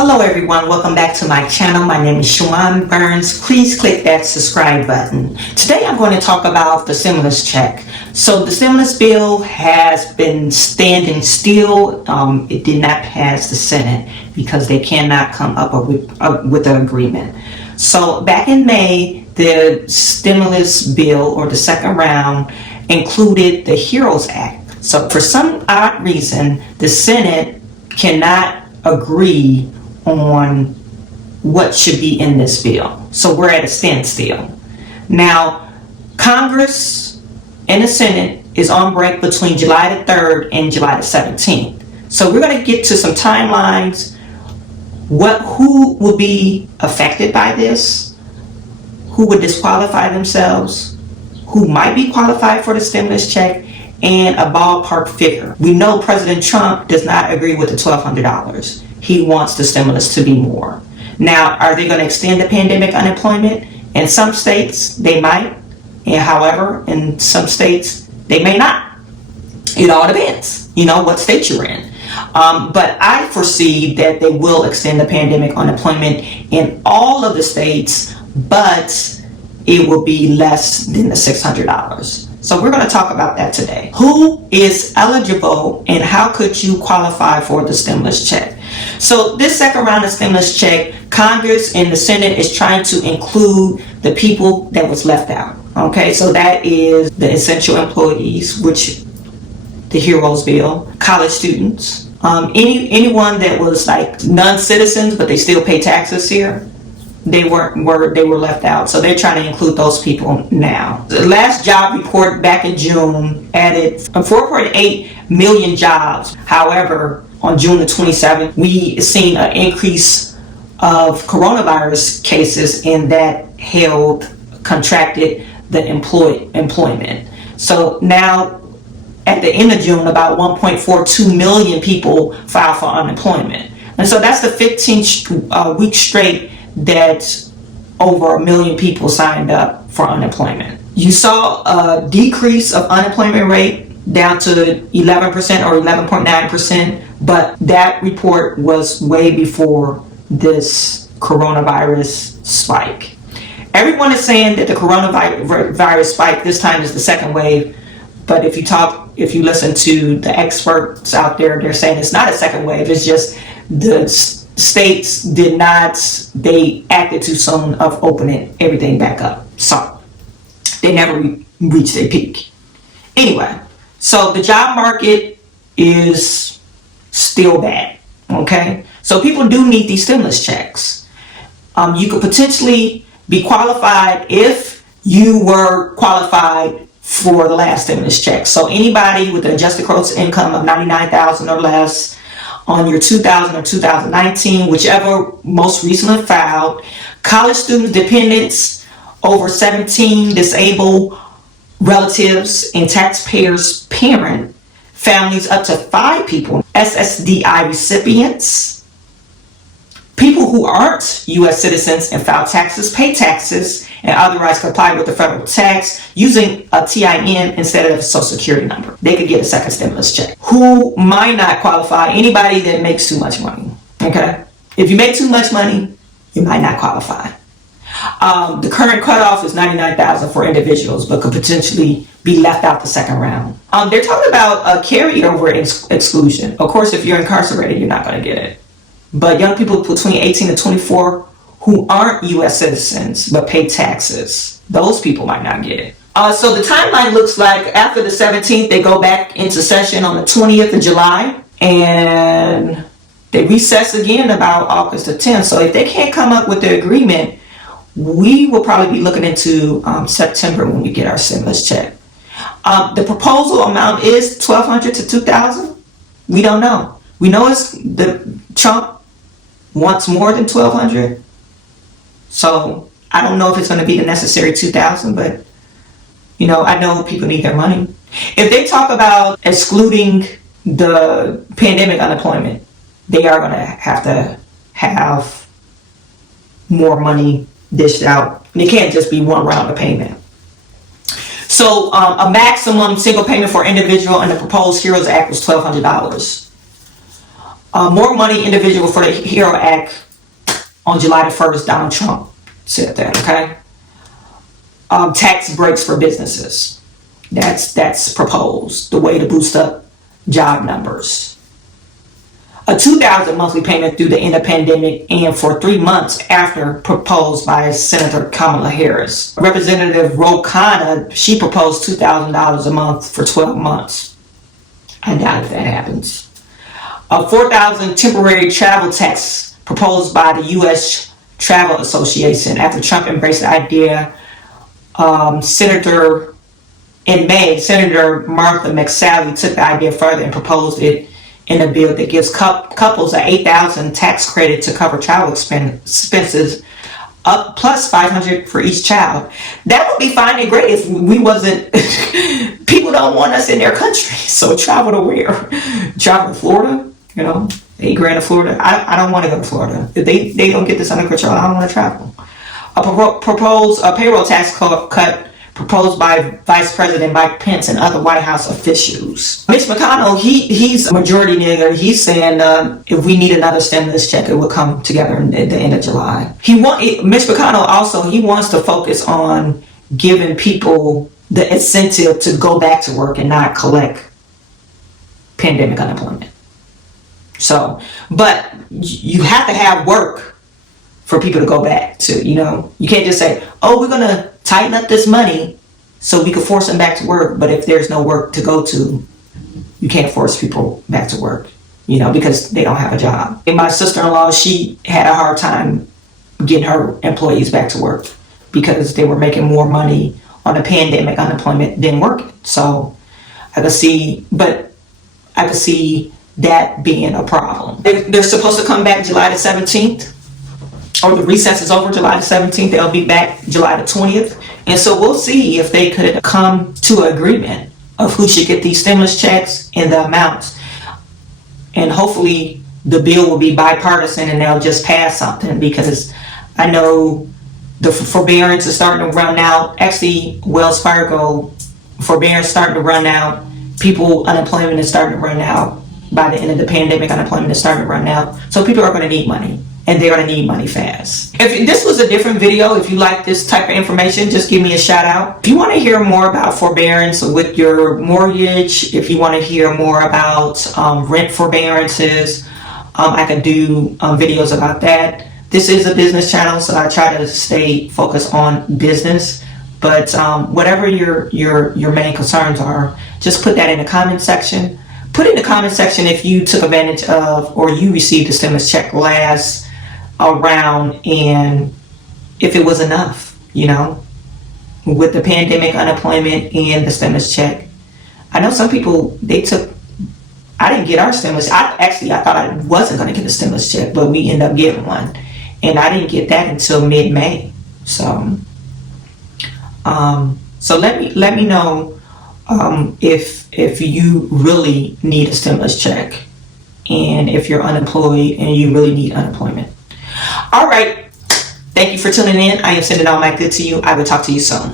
Hello everyone, welcome back to my channel. My name is Chawanne Burns. Please click that subscribe button. Today I'm going to talk about the stimulus check. So the stimulus bill has been standing still. It did not pass the Senate because they cannot come up with an agreement. So back in May, the stimulus bill, or the second round, included the HEROES Act. So for some odd reason, the Senate cannot agree on what should be in this bill. So we're at a standstill. Now, Congress and the Senate is on break between July the 3rd and July the 17th. So we're going to get to some timelines, who will be affected by this, who would disqualify themselves, who might be qualified for the stimulus check, and a ballpark figure. We know President Trump does not agree with the $1,200. He wants the stimulus to be more. Now, are they going to extend the pandemic unemployment? In some states, they might. And however, in some states, they may not. It all depends, what state you're in. But I foresee that they will extend the pandemic unemployment in all of the states, but it will be less than the $600. So we're going to talk about that today. Who is eligible and how could you qualify for the stimulus check? So this second round of stimulus check, Congress and the Senate is trying to include the people that was left out. Okay, so that is the essential employees, which the HEROES bill, college students, anyone that was like non-citizens but they still pay taxes here. They were left out, so they're trying to include those people now. The last job report back in June added 4.8 million jobs. However, on June the 27th, we seen an increase of coronavirus cases, and that contracted the employment. So now, at the end of June, about 1.42 million people filed for unemployment, and so that's the 15 weeks straight that over 1 million people signed up for unemployment. You saw a decrease of unemployment rate down to 11% or 11.9%, but that report was way before this coronavirus spike. Everyone is saying that the coronavirus spike this time is the second wave, but if you listen to the experts out there, they're saying it's not a second wave, it's just the states they acted too soon of opening everything back up. So they never reached their peak. Anyway, so the job market is still bad. Okay, so people do need these stimulus checks. You could potentially be qualified if you were qualified for the last stimulus check. So anybody with an adjusted gross income of $99,000 or less on your 2000 or 2019, whichever most recently filed, college students, dependents over 17, disabled relatives, and taxpayers' parent, families up to 5 people, SSDI recipients, people who aren't U.S. citizens and file taxes, pay taxes, and otherwise comply with the federal tax using a TIN instead of a social security number. They could get a second stimulus check. Who might not qualify? Anybody that makes too much money. Okay? If you make too much money, you might not qualify. The current cutoff is $99,000 for individuals, but could potentially be left out the second round. They're talking about a carryover exclusion. Of course, if you're incarcerated, you're not going to get it. But young people between 18 and 24 who aren't U.S. citizens but pay taxes, those people might not get it. So the timeline looks like after the 17th, they go back into session on the 20th of July, and they recess again about August the 10th. So if they can't come up with the agreement, we will probably be looking into September when we get our stimulus check. The proposal amount is $1,200 to $2,000. We don't know. We know Trump wants more than $1,200. So I don't know if it's going to be the necessary $2,000, but I know people need their money. If they talk about excluding the pandemic unemployment, they are going to have more money dished out. And it can't just be one round of payment. So a maximum single payment for individual in the proposed HEROES Act was $1,200. More money individual for the HERO Act on July the 1st, Donald Trump said that, okay? Tax breaks for businesses. That's proposed. The way to boost up job numbers. A $2,000 monthly payment through the end of pandemic and for 3 months after, proposed by Senator Kamala Harris. Representative Ro Khanna, she proposed $2,000 a month for 12 months. I doubt if that happens. A $4,000 temporary travel tax proposed by the U.S. Travel Association after Trump embraced the idea. In May, Senator Martha McSally took the idea further and proposed it in a bill that gives couples an $8,000 tax credit to cover travel expenses, up plus $500 for each child. That would be fine and great if we wasn't. People don't want us in their country, so travel to where? Travel to Florida, you know, $8,000 to Florida. I don't want to go to Florida. If they don't get this under control, I don't want to travel. A payroll tax cut proposed by Vice President Mike Pence and other White House officials. Mitch McConnell, he's a majority nigger. He's saying if we need another stimulus check, it will come together at the end of July. Mitch McConnell also, he wants to focus on giving people the incentive to go back to work and not collect pandemic unemployment. So, but you have to have work for people to go back to, you know. You can't just say, oh, we're going to tighten up this money so we can force them back to work. But if there's no work to go to, you can't force people back to work, you know, because they don't have a job. And my sister-in-law, she had a hard time getting her employees back to work because they were making more money on the pandemic unemployment than working. So I could see that being a problem. They're supposed to come back July the 17th. Or the recess is over July the 17th. They'll be back July the 20th. And so we'll see if they could come to an agreement of who should get these stimulus checks and the amounts. And hopefully the bill will be bipartisan and they'll just pass something, because I know the forbearance is starting to run out. Actually, Wells Fargo forbearance starting to run out. Unemployment is starting to run out. By the end of the pandemic, unemployment is starting to run out. So people are going to need money. And they're going to need money fast. If this was a different video, if you like this type of information, just give me a shout out. If you want to hear more about forbearance with your mortgage, if you want to hear more about rent forbearances, I could do videos about that. This is a business channel, so I try to stay focused on business. But whatever your main concerns are, just put that in the comment section. Put in the comment section if you took advantage of or you received a stimulus check last around and if it was enough, you know, with the pandemic unemployment and the stimulus check. I know some people, I didn't get our stimulus. I thought I wasn't going to get a stimulus check, but we ended up getting one. And I didn't get that until mid-May. So let me know if you really need a stimulus check and if you're unemployed and you really need unemployment. All right. Thank you for tuning in. I am sending all my good to you. I will talk to you soon.